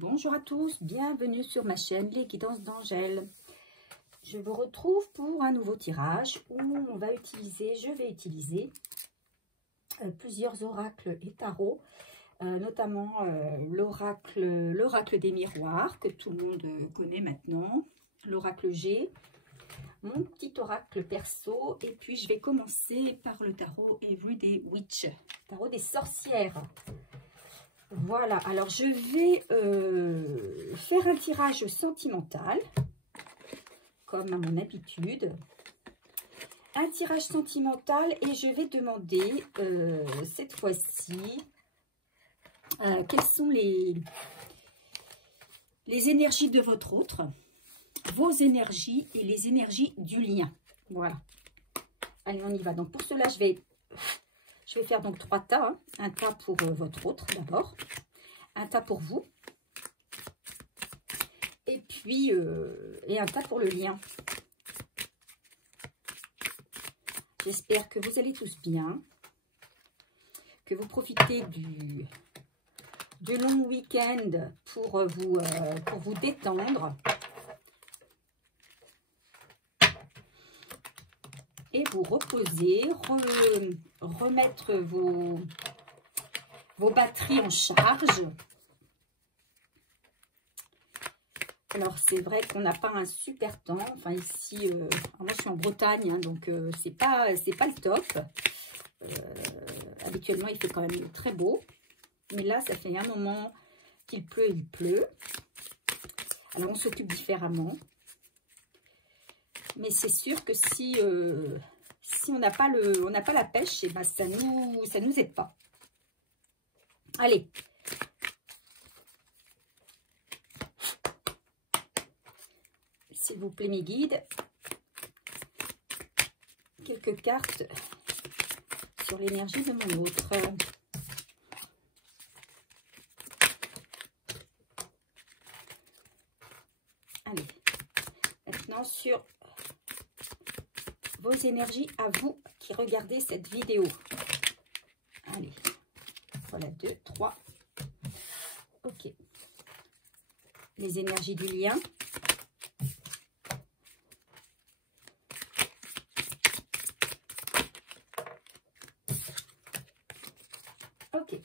Bonjour à tous, bienvenue sur ma chaîne Les Guidances d'Angèle. Je vous retrouve pour un nouveau tirage où je vais utiliser plusieurs oracles et tarots, notamment l'oracle des miroirs que tout le monde connaît maintenant, l'oracle G, mon petit oracle perso, et puis je vais commencer par le tarot Everyday Witch, tarot des sorcières. Voilà, alors je vais faire un tirage sentimental, comme à mon habitude. Un tirage sentimental et je vais demander cette fois-ci quelles sont les énergies de votre autre, vos énergies et les énergies du lien. Voilà. Allez, on y va. Donc pour cela, je vais faire donc 3 tas. Hein. Un tas pour votre autre d'abord, un tas pour vous, et puis et un tas pour le lien. J'espère que vous allez tous bien, que vous profitez du long week-end pour vous détendre et vous reposer, remettre vos batteries en charge. Alors c'est vrai qu'on n'a pas un super temps, enfin ici, moi je suis en Bretagne, hein, donc c'est pas le top. Habituellement il fait quand même très beau, mais là ça fait un moment qu'il pleut, il pleut. Alors on s'occupe différemment, mais c'est sûr que si on n'a pas la pêche, et ben ça nous aide pas. Allez. S'il vous plaît, mes guides, quelques cartes sur l'énergie de mon autre. Allez, maintenant sur vos énergies à vous qui regardez cette vidéo. Allez, voilà 2, 3. Ok. Les énergies du lien. Ok.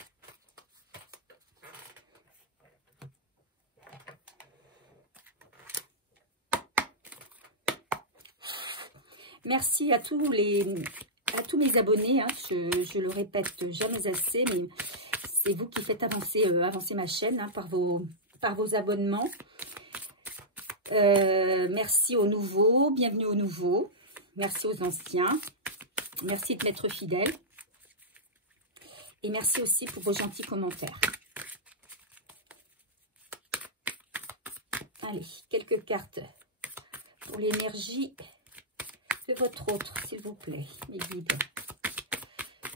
Merci à tous mes abonnés. Hein. Je le répète jamais assez, mais c'est vous qui faites avancer ma chaîne, hein, par vos abonnements. Merci aux nouveaux, bienvenue aux nouveaux. Merci aux anciens. Merci de m'être fidèles. Et merci aussi pour vos gentils commentaires. Allez, quelques cartes pour l'énergie de votre autre, s'il vous plaît, mes guides.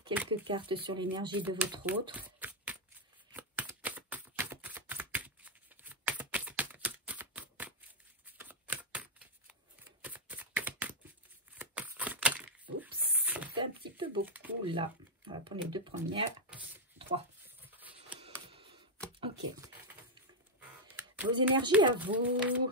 Quelques cartes sur l'énergie de votre autre. Oups, ça fait un petit peu beaucoup là. On va prendre les 2 premières. 3. Ok. Vos énergies à vous.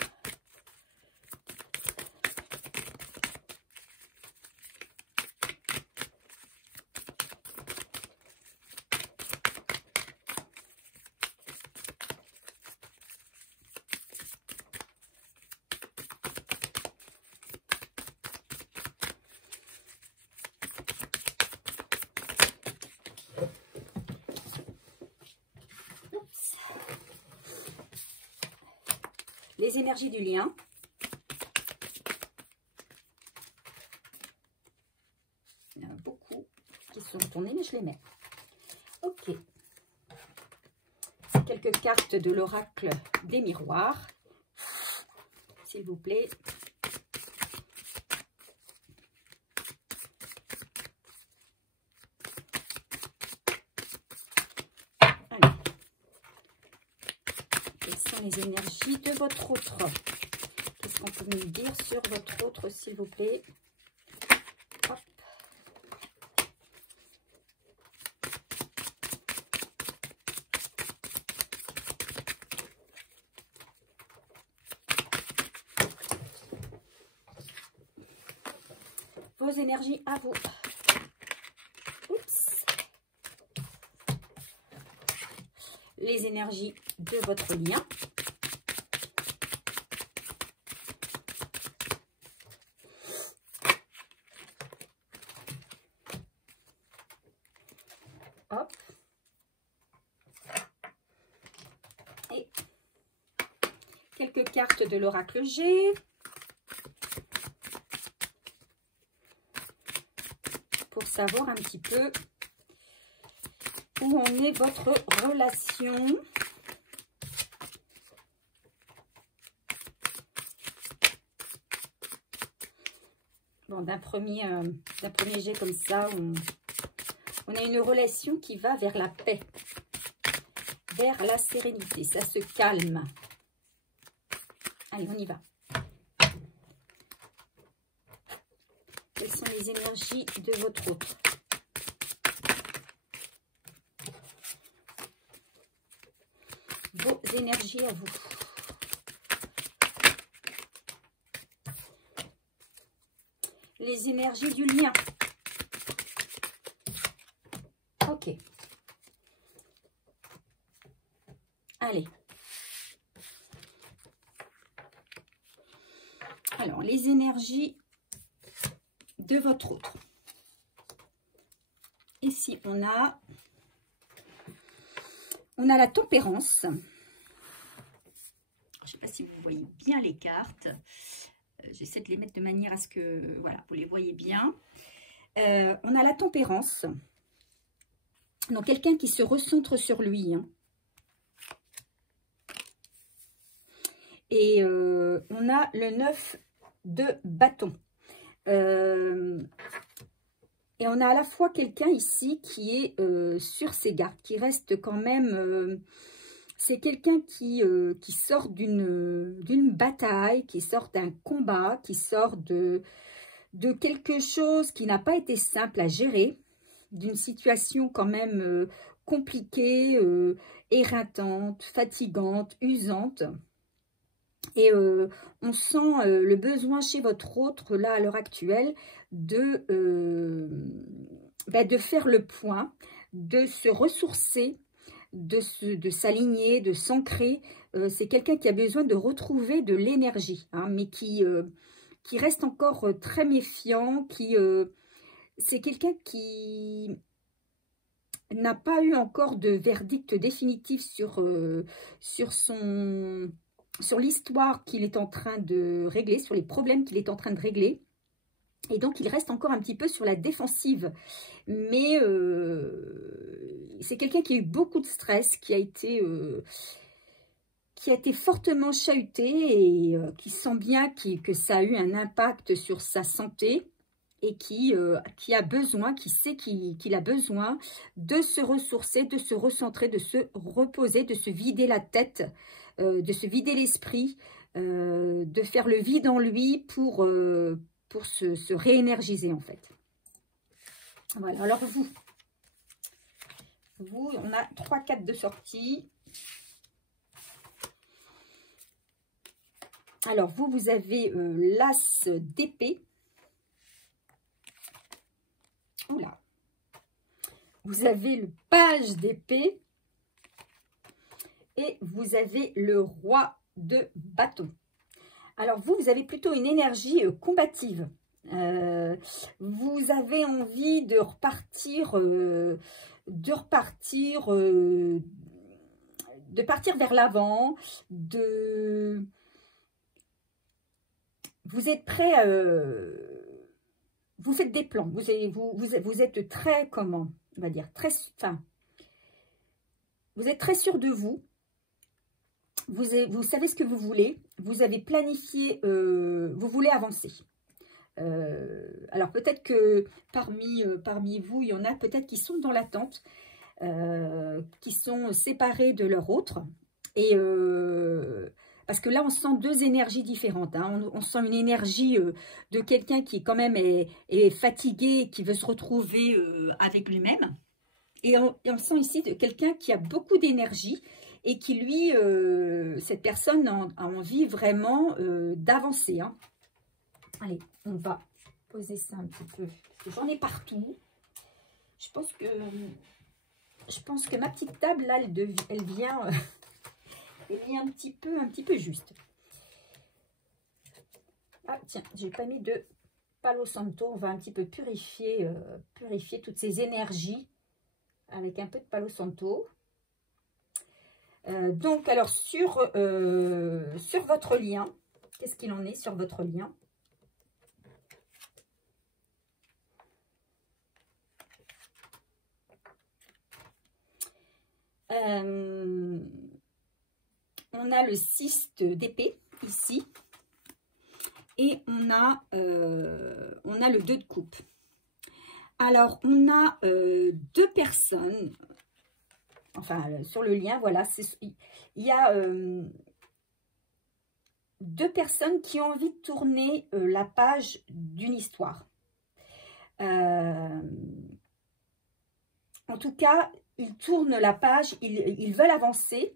Les énergies du lien. Il y en a beaucoup qui sont tournées, mais je les mets. Ok. Quelques cartes de l'oracle des miroirs, s'il vous plaît. Allez. Quelles sont les énergies de votre autre? Qu'est-ce qu'on peut nous dire sur votre autre, s'il vous plaît? Hop. vos énergies à vous. Oups. Les énergies de votre lien. Hop. Et quelques cartes de l'oracle G. Pour savoir un petit peu où en est votre relation. Bon, d'un premier jet comme ça, on a une relation qui va vers la paix, vers la sérénité. Ça se calme. Allez, on y va. Quelles sont les énergies de votre autre? Vos énergies à vous. Les énergies du lien. Ok. Allez. Alors, les énergies de votre autre. Ici, on a la tempérance. Je ne sais pas si vous voyez bien les cartes. J'essaie de les mettre de manière à ce que, voilà, vous les voyez bien. On a la tempérance. Donc, quelqu'un qui se recentre sur lui. Hein. Et on a le 9 de bâton. Et on a à la fois quelqu'un ici qui est sur ses gardes, qui reste quand même... c'est quelqu'un qui sort d'une bataille, qui sort d'un combat, qui sort de quelque chose qui n'a pas été simple à gérer, d'une situation quand même compliquée, éreintante, fatigante, usante. Et on sent le besoin chez votre autre, là, à l'heure actuelle, de faire le point, de se ressourcer, de s'aligner, de s'ancrer. C'est quelqu'un qui a besoin de retrouver de l'énergie, hein, mais qui reste encore très méfiant, c'est quelqu'un qui n'a pas eu encore de verdict définitif sur l'histoire qu'il est en train de régler, sur les problèmes qu'il est en train de régler. Et donc, il reste encore un petit peu sur la défensive. Mais c'est quelqu'un qui a eu beaucoup de stress, qui a été fortement chahuté et qui sent bien que ça a eu un impact sur sa santé et qui a besoin, qui sait qu'il a besoin de se ressourcer, de se recentrer, de se reposer, de se vider la tête, de se vider l'esprit, de faire le vide en lui pour se réénergiser en fait. Voilà, alors vous, on a 3 cartes de sortie. Alors vous avez l'as d'épée. Oula. Vous avez le page d'épée. Et vous avez le roi de bâton. Alors vous avez plutôt une énergie combative. Vous avez envie de repartir, vers l'avant, vous êtes prêt, vous faites des plans, vous êtes très, comment on va dire, vous êtes très sûr de vous. Vous savez ce que vous voulez, vous avez planifié, vous voulez avancer. Alors peut-être que parmi vous, il y en a peut-être qui sont dans l'attente, qui sont séparés de leur autre. Et parce que là, on sent 2 énergies différentes. Hein. On sent une énergie de quelqu'un qui quand même est fatigué, qui veut se retrouver avec lui-même. Et on sent ici de quelqu'un qui a beaucoup d'énergie et qui, lui, cette personne a envie vraiment d'avancer. Hein. Allez, on va poser ça un petit peu. J'en ai partout. Je pense que ma petite table, là, elle vient un petit peu juste. Ah, tiens, j'ai pas mis de Palo Santo. On va un petit peu purifier toutes ces énergies avec un peu de Palo Santo. Donc, alors, sur votre lien, qu'est-ce qu'il en est sur votre lien? On a le 6 d'épée ici et on a le 2 de coupe. Alors, on a 2 personnes, enfin, sur le lien, voilà, il y a 2 personnes qui ont envie de tourner la page d'une histoire. En tout cas, ils tournent la page, ils veulent avancer.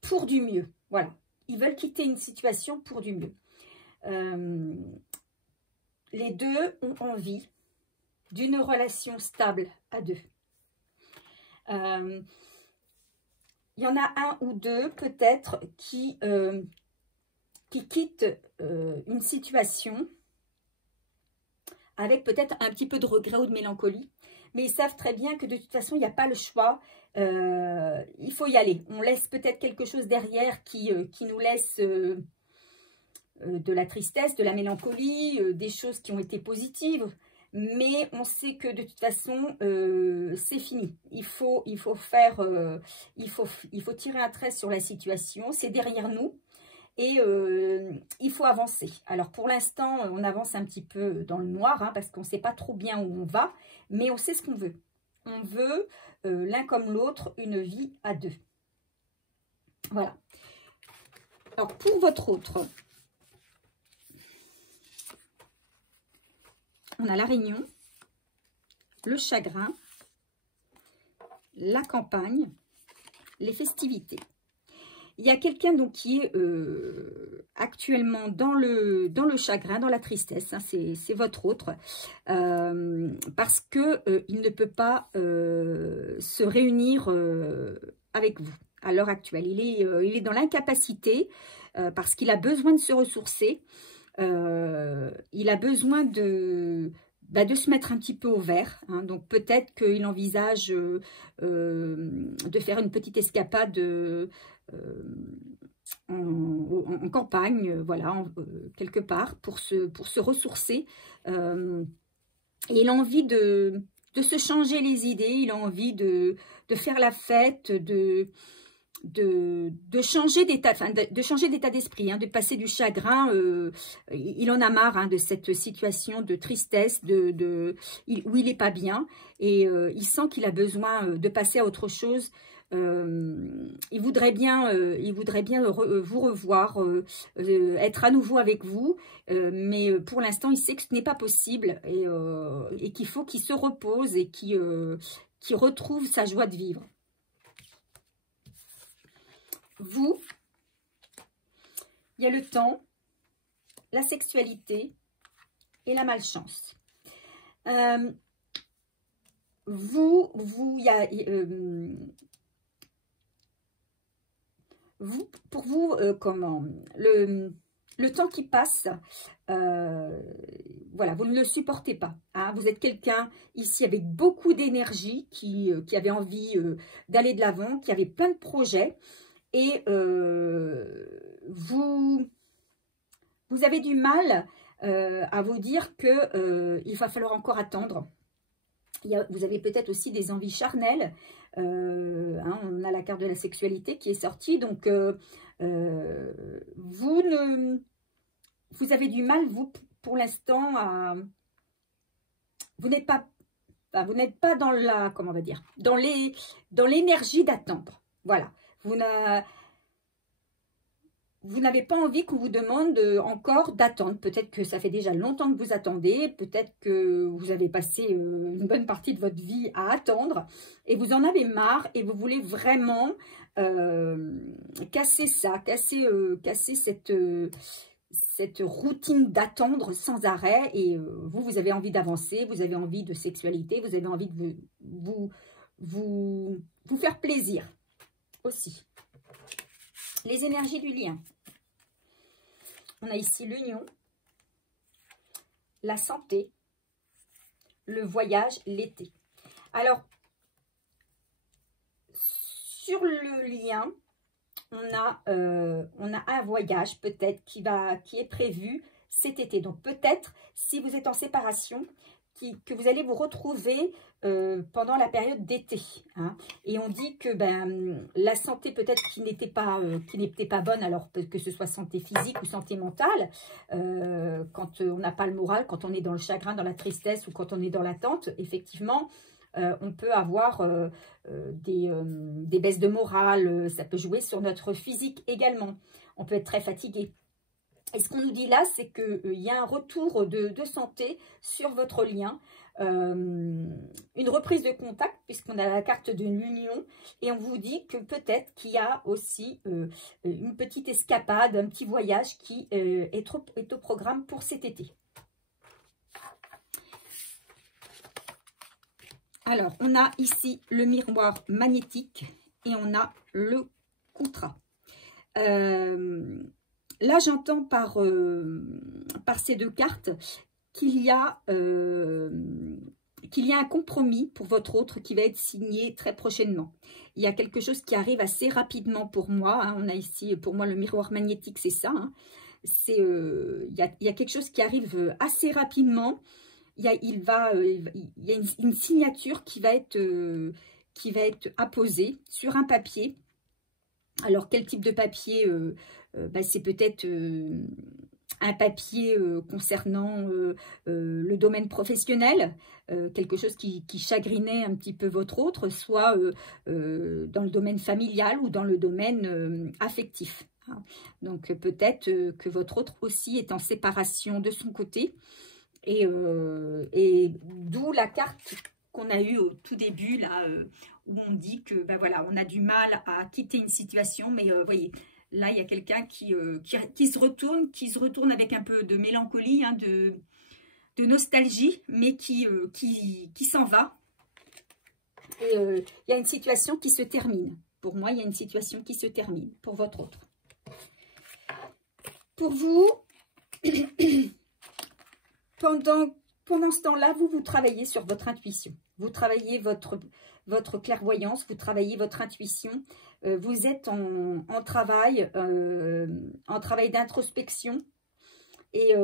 Pour du mieux, voilà. Ils veulent quitter une situation pour du mieux. Les 2 ont envie d'une relation stable à 2. Il y en a 1 ou 2 peut-être qui quittent une situation avec peut-être un petit peu de regret ou de mélancolie. Mais ils savent très bien que de toute façon, il n'y a pas le choix. Il faut y aller. On laisse peut-être quelque chose derrière qui nous laisse de la tristesse, de la mélancolie, des choses qui ont été positives. Mais on sait que de toute façon, c'est fini. Il faut tirer un trait sur la situation. C'est derrière nous. Et il faut avancer. Alors pour l'instant, on avance un petit peu dans le noir, hein, parce qu'on ne sait pas trop bien où on va, mais on sait ce qu'on veut. On veut, l'un comme l'autre, une vie à 2. Voilà. Alors pour votre autre, on a la réunion, le chagrin, la campagne, les festivités. Il y a quelqu'un donc qui est actuellement dans le chagrin, dans la tristesse, hein, c'est votre autre, parce que il ne peut pas se réunir avec vous à l'heure actuelle. Il est dans l'incapacité parce qu'il a besoin de se ressourcer, il a besoin de se mettre un petit peu au vert, hein. Donc peut-être qu'il envisage de faire une petite escapade en campagne, voilà, quelque part, pour se ressourcer. Et il a envie de se changer les idées, il a envie de faire la fête, de changer d'état, enfin de changer d'état d'esprit, hein, de passer du chagrin. Il en a marre, hein, de cette situation de tristesse, où il n'est pas bien, et il sent qu'il a besoin de passer à autre chose. Il voudrait bien vous revoir, être à nouveau avec vous, mais pour l'instant il sait que ce n'est pas possible, et qu'il faut qu'il se repose et qu'il retrouve sa joie de vivre. Vous, il y a le temps, la sexualité et la malchance. Pour vous, comment le temps qui passe, voilà, vous ne le supportez pas, hein. Vous êtes quelqu'un ici avec beaucoup d'énergie, qui avait envie d'aller de l'avant, qui avait plein de projets, et vous avez du mal à vous dire que il va falloir encore attendre. Vous avez peut-être aussi des envies charnelles. Hein, on a la carte de la sexualité qui est sortie. Donc, vous avez du mal, vous, pour l'instant, vous n'êtes pas dans la, comment on va dire, dans l'énergie d'attendre. Voilà. vous n'avez pas envie qu'on vous demande encore d'attendre. Peut-être que ça fait déjà longtemps que vous attendez, peut-être que vous avez passé une bonne partie de votre vie à attendre et vous en avez marre et vous voulez vraiment casser ça, casser cette routine d'attendre sans arrêt et vous avez envie d'avancer, vous avez envie de sexualité, vous avez envie de vous faire plaisir aussi. Les énergies du lien. On a ici l'union, la santé, le voyage, l'été. Alors, sur le lien, on a un voyage peut-être qui est prévu cet été. Donc peut-être, si vous êtes en séparation, que vous allez vous retrouver pendant la période d'été. Hein. Et on dit que la santé peut-être qui n'était pas bonne, alors que ce soit santé physique ou santé mentale, quand on n'a pas le moral, quand on est dans le chagrin, dans la tristesse ou quand on est dans l'attente, effectivement, on peut avoir des baisses de morale, ça peut jouer sur notre physique également. On peut être très fatigué. Et ce qu'on nous dit là, c'est qu'il y a un retour de santé sur votre lien, une reprise de contact, puisqu'on a la carte de l'union, et on vous dit que peut-être qu'il y a aussi une petite escapade, un petit voyage qui est au programme pour cet été. Alors, on a ici le miroir magnétique et on a le contrat. Là, j'entends par ces deux cartes qu'il y a un compromis pour votre autre qui va être signé très prochainement. Il y a quelque chose qui arrive assez rapidement pour moi. Hein. On a ici, pour moi, le miroir magnétique, c'est ça. Hein. Il y a quelque chose qui arrive assez rapidement. Il y a une signature qui va être apposée sur un papier. Alors, quel type de papier c'est peut-être un papier concernant le domaine professionnel, quelque chose qui chagrinait un petit peu votre autre, soit dans le domaine familial ou dans le domaine affectif. Hein. Donc, peut-être que votre autre aussi est en séparation de son côté. Et d'où la carte qu'on a eue au tout début, là, où on dit que voilà, on a du mal à quitter une situation, mais vous voyez, là, il y a quelqu'un qui se retourne avec un peu de mélancolie, hein, de nostalgie, mais qui s'en va. Et il y a une situation qui se termine. Pour moi, il y a une situation qui se termine pour votre autre. Pour vous, pendant ce temps-là, vous travaillez sur votre intuition. Vous travaillez votre clairvoyance, vous travaillez votre intuition. Vous êtes en travail d'introspection. Et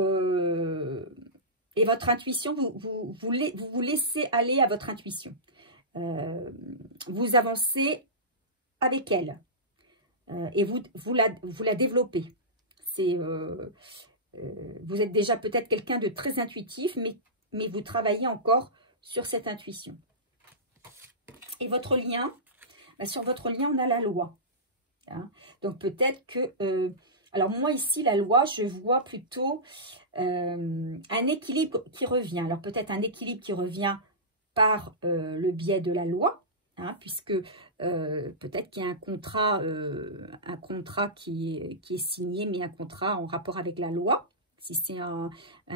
votre intuition, vous vous laissez aller à votre intuition. Vous avancez avec elle. Et vous la développez. Vous êtes déjà peut-être quelqu'un de très intuitif, mais vous travaillez encore sur cette intuition. Et votre lien, sur votre lien, on a la loi. Hein. Donc peut-être que... alors moi ici, la loi, je vois plutôt un équilibre qui revient. Alors peut-être un équilibre qui revient par le biais de la loi, hein, puisque peut-être qu'il y a un contrat qui est signé, mais un contrat en rapport avec la loi, si c'est un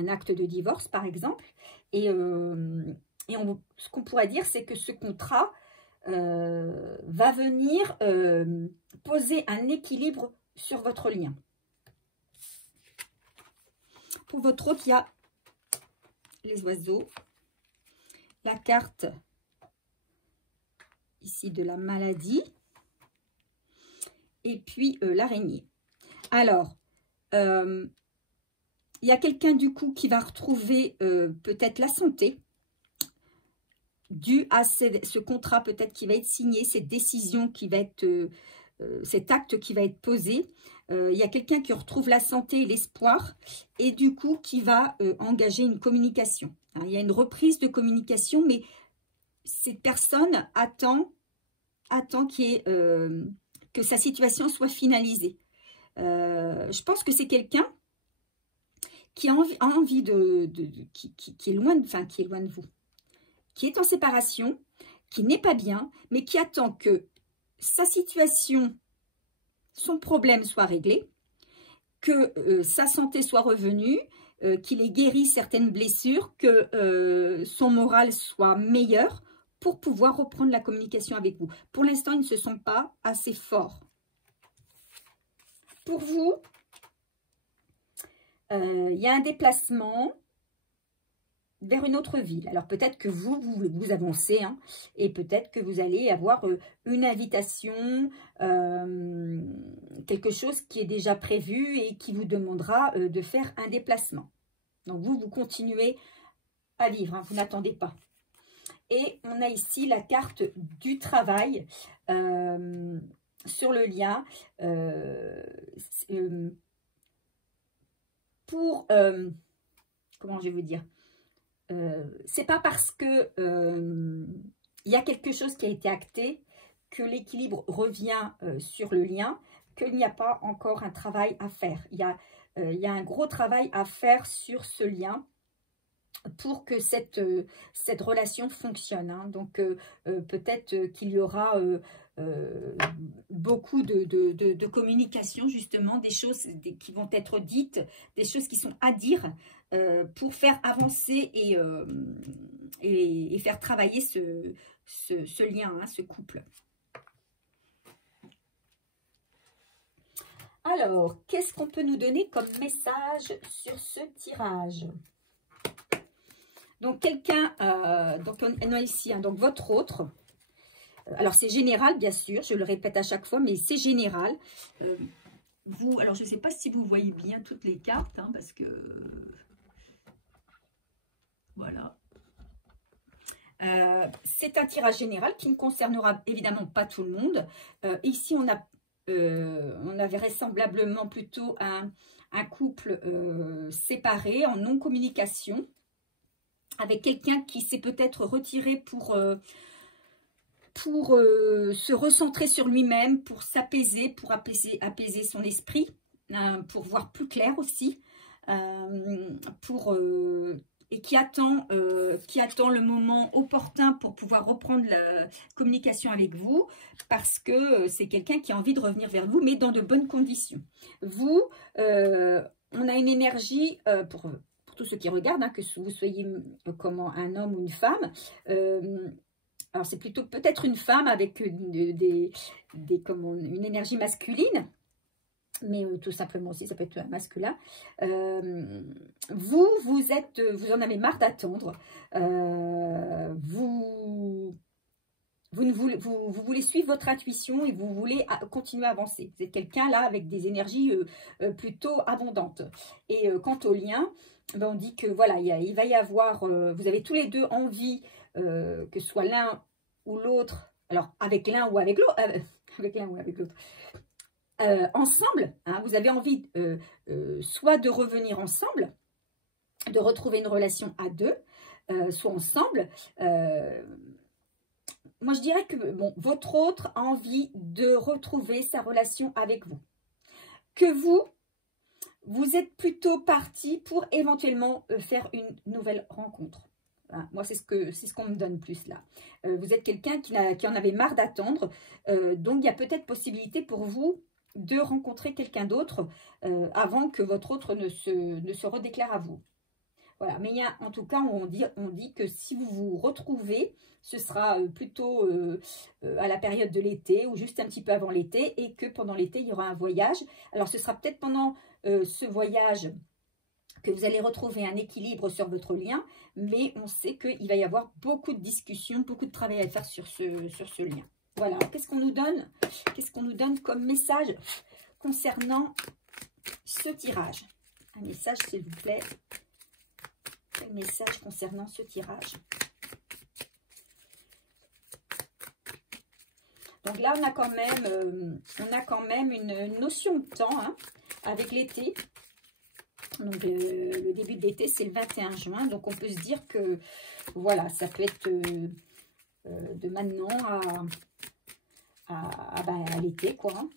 acte de divorce par exemple. Et ce qu'on pourrait dire, c'est que ce contrat va venir poser un équilibre sur votre lien. Pour votre autre, il y a les oiseaux, la carte ici de la maladie, et puis l'araignée. Alors, il y a quelqu'un du coup qui va retrouver peut-être la santé, dû à ce contrat peut-être qui va être signé, cette décision qui va être, cet acte qui va être posé. Il y a quelqu'un qui retrouve la santé et l'espoir, et du coup qui va engager une communication. Hein, il y a une reprise de communication, mais cette personne attend que sa situation soit finalisée. Je pense que c'est quelqu'un qui a envie qui est loin de vous, qui est en séparation, qui n'est pas bien, mais qui attend que sa situation, son problème soit réglé, que sa santé soit revenue, qu'il ait guéri certaines blessures, que son moral soit meilleur pour pouvoir reprendre la communication avec vous. Pour l'instant, ils ne se sont pas assez forts. Pour vous, il y a un déplacement vers une autre ville. Alors peut-être que vous avancez, hein, et peut-être que vous allez avoir une invitation, quelque chose qui est déjà prévu et qui vous demandera de faire un déplacement. Donc vous continuez à vivre, hein, vous n'attendez pas. Et on a ici la carte du travail sur le lien pour, comment je vais vous dire, c'est pas parce que il y a quelque chose qui a été acté que l'équilibre revient sur le lien, qu'il n'y a pas encore un travail à faire. Il y a un gros travail à faire sur ce lien pour que cette relation fonctionne, hein. Donc peut-être qu'il y aura beaucoup de communication, justement, des choses qui vont être dites, des choses qui sont à dire pour faire avancer et faire travailler ce lien, hein, ce couple. Alors, qu'est-ce qu'on peut nous donner comme message sur ce tirage? Donc, quelqu'un, donc on a ici, hein, donc votre autre. Alors, c'est général, bien sûr, je le répète à chaque fois, mais c'est général. Vous, alors, je ne sais pas si vous voyez bien toutes les cartes, hein, parce que... Voilà. C'est un tirage général qui ne concernera évidemment pas tout le monde. Ici, on avait vraisemblablement plutôt un couple séparé, en non-communication, avec quelqu'un qui s'est peut-être retiré pour se recentrer sur lui-même, pour s'apaiser, pour apaiser son esprit, pour voir plus clair aussi, et qui attend le moment opportun pour pouvoir reprendre la communication avec vous, parce que c'est quelqu'un qui a envie de revenir vers vous, mais dans de bonnes conditions. Vous, on a une énergie, pour tous ceux qui regardent, hein, que vous soyez comment, un homme ou une femme, alors c'est plutôt peut-être une femme avec une énergie masculine, mais tout simplement aussi ça peut être masculin. Vous en avez marre d'attendre. Vous voulez suivre votre intuition et vous voulez continuer à avancer. Vous êtes quelqu'un là avec des énergies plutôt abondantes. Et quant au lien, ben on dit que voilà, il va y avoir, vous avez tous les deux envie que ce soit l'un ou l'autre, alors avec l'un ou avec l'autre, ensemble, hein, vous avez envie soit de revenir ensemble, de retrouver une relation à deux, soit ensemble. Moi, je dirais que bon, votre autre a envie de retrouver sa relation avec vous. Que vous êtes plutôt parti pour éventuellement faire une nouvelle rencontre. Hein, moi, c'est ce qu'on me donne plus là. Vous êtes quelqu'un qui en avait marre d'attendre. Donc, il y a peut-être possibilité pour vous de rencontrer quelqu'un d'autre avant que votre autre ne se redéclare à vous. Voilà, mais il y a, en tout cas, on dit que si vous vous retrouvez, ce sera plutôt à la période de l'été ou juste un petit peu avant l'été, et que pendant l'été, il y aura un voyage. Alors, ce sera peut-être pendant ce voyage que vous allez retrouver un équilibre sur votre lien, mais on sait qu'il va y avoir beaucoup de discussions, beaucoup de travail à faire sur ce lien. Voilà, qu'est-ce qu'on nous donne? Qu'est-ce qu'on nous donne comme message concernant ce tirage? Un message, s'il vous plaît. Quel message concernant ce tirage? Donc là, on a quand même une notion de temps, hein, avec l'été. Donc le début de l'été, c'est le 21 juin. Donc on peut se dire que voilà, ça peut être de maintenant à l'été, quoi.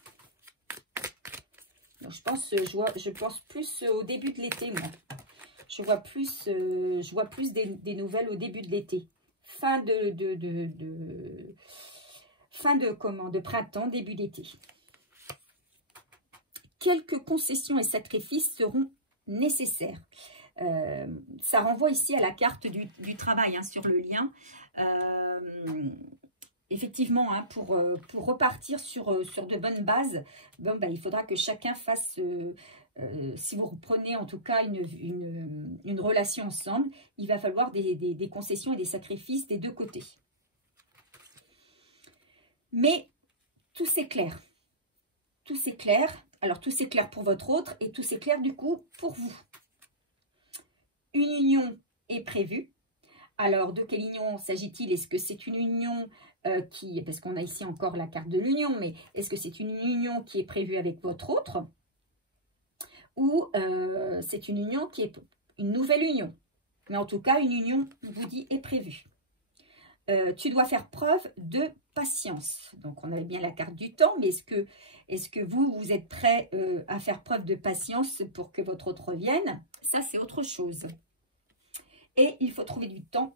Donc, je pense plus au début de l'été, moi. Je vois plus des nouvelles au début de l'été. Fin de printemps, début d'été. Quelques concessions et sacrifices seront nécessaires. Ça renvoie ici à la carte du travail, hein, sur le lien. Effectivement, hein, pour repartir sur de bonnes bases, bon, il faudra que chacun fasse, si vous reprenez en tout cas une relation ensemble, il va falloir des concessions et des sacrifices des deux côtés. Mais tout s'éclaire. Tout s'éclaire. Alors, tout s'éclaire pour votre autre et tout s'éclaire du coup pour vous. Une union est prévue. Alors, de quelle union s'agit-il? Est-ce que c'est une union parce qu'on a ici encore la carte de l'union, mais est-ce que c'est une union qui est prévue avec votre autre? Ou c'est une union qui est une nouvelle union? Mais en tout cas, une union, je vous dis, est prévue. Tu dois faire preuve de patience. Donc, on avait bien la carte du temps, mais est-ce que vous êtes prêt à faire preuve de patience pour que votre autre revienne? Ça, c'est autre chose. Et il faut trouver du temps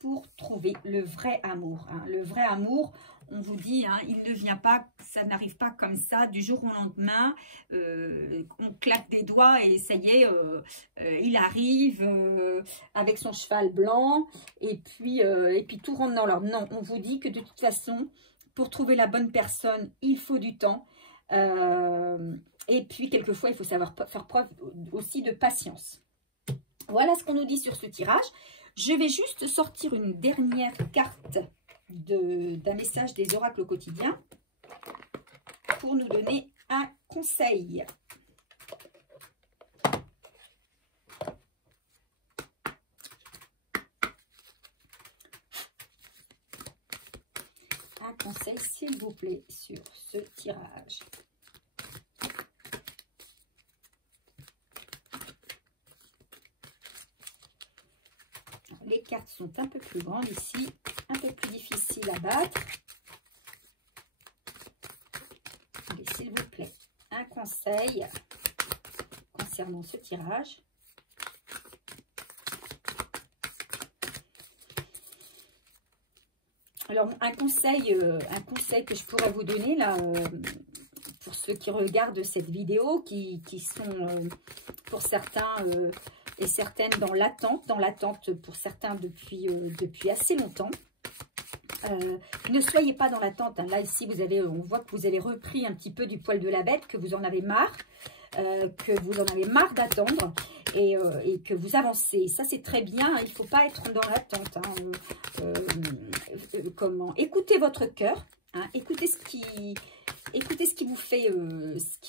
pour trouver le vrai amour. Hein. Le vrai amour, on vous dit, hein, il ne vient pas, ça n'arrive pas comme ça, du jour au lendemain, on claque des doigts et ça y est, il arrive avec son cheval blanc et puis tout rentre dans l'ordre. Non, on vous dit que de toute façon, pour trouver la bonne personne, il faut du temps. Et puis, quelquefois, il faut savoir faire preuve aussi de patience. Voilà ce qu'on nous dit sur ce tirage. Je vais juste sortir une dernière carte d'un message des oracles au quotidien pour nous donner un conseil. Un conseil, s'il vous plaît, sur ce tirage. Les cartes sont un peu plus grandes ici, un peu plus difficiles à battre. Allez, s'il vous plaît, un conseil concernant ce tirage. Alors, un conseil que je pourrais vous donner, là, pour ceux qui regardent cette vidéo, qui sont, pour certains... et certaines dans l'attente pour certains depuis assez longtemps. Ne soyez pas dans l'attente. Hein. Là, ici, on voit que vous avez repris un petit peu du poil de la bête, que vous en avez marre, d'attendre et que vous avancez. Ça, c'est très bien. Hein. Il ne faut pas être dans l'attente. Hein. Écoutez votre cœur. Hein. Écoutez ce qui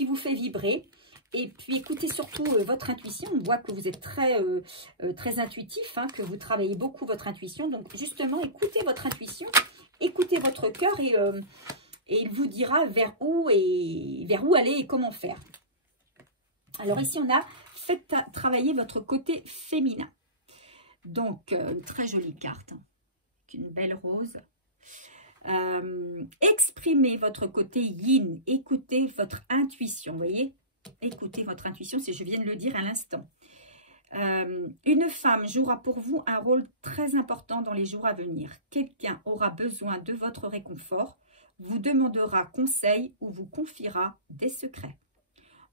vous fait vibrer. Et puis, écoutez surtout votre intuition. On voit que vous êtes très intuitif, hein, que vous travaillez beaucoup votre intuition. Donc, justement, écoutez votre intuition, écoutez votre cœur et il vous dira vers où aller et comment faire. Alors, ici, on a fait travailler votre côté féminin. Donc, très jolie carte. Hein, une belle rose. Exprimez votre côté yin. Écoutez votre intuition, vous voyez ? Écoutez votre intuition, si je viens de le dire à l'instant. Une femme jouera pour vous un rôle très important dans les jours à venir. Quelqu'un aura besoin de votre réconfort, vous demandera conseil ou vous confiera des secrets.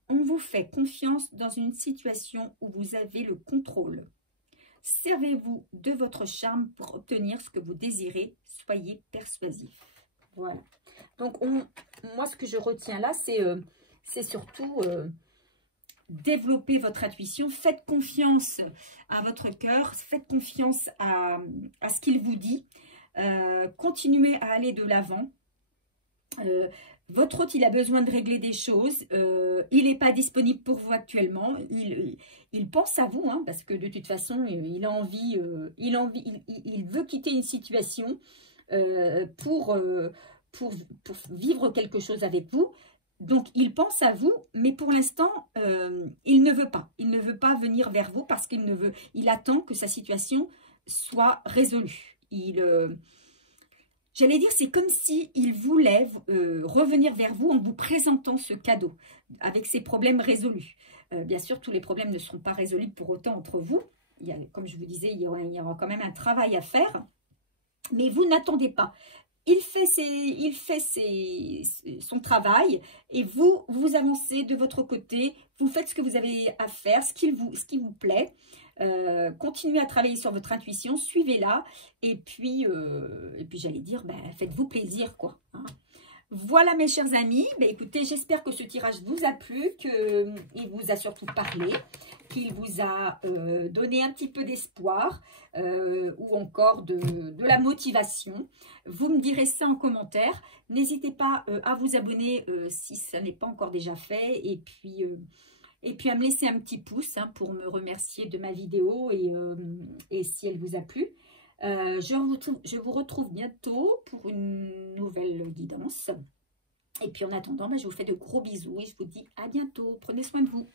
On vous fait confiance dans une situation où vous avez le contrôle. Servez-vous de votre charme pour obtenir ce que vous désirez. Soyez persuasif. Voilà. Donc, moi, ce que je retiens là, c'est surtout développer votre intuition. Faites confiance à votre cœur. Faites confiance à ce qu'il vous dit. Continuez à aller de l'avant. Votre hôte, il a besoin de régler des choses. Il n'est pas disponible pour vous actuellement. Il pense à vous, hein, parce que de toute façon, il a envie, il veut quitter une situation pour vivre quelque chose avec vous. Donc, il pense à vous, mais pour l'instant, il ne veut pas. Il ne veut pas venir vers vous parce il attend que sa situation soit résolue. j'allais dire, c'est comme s'il voulait revenir vers vous en vous présentant ce cadeau, avec ses problèmes résolus. Bien sûr, tous les problèmes ne seront pas résolus pour autant entre vous. Comme je vous disais, il y aura quand même un travail à faire. Mais vous n'attendez pas. Il fait son travail et vous avancez de votre côté. Vous faites ce que vous avez à faire, ce qui vous plaît. Continuez à travailler sur votre intuition, suivez-la. Et puis j'allais dire, ben, faites-vous plaisir, quoi. Hein. Voilà mes chers amis, ben, écoutez, j'espère que ce tirage vous a plu, qu'il vous a surtout parlé, qu'il vous a donné un petit peu d'espoir ou encore de la motivation. Vous me direz ça en commentaire. N'hésitez pas à vous abonner si ça n'est pas encore déjà fait et puis à me laisser un petit pouce hein, pour me remercier de ma vidéo et si elle vous a plu. Je vous retrouve bientôt pour une nouvelle guidance. Et puis en attendant, je vous fais de gros bisous et je vous dis à bientôt. Prenez soin de vous.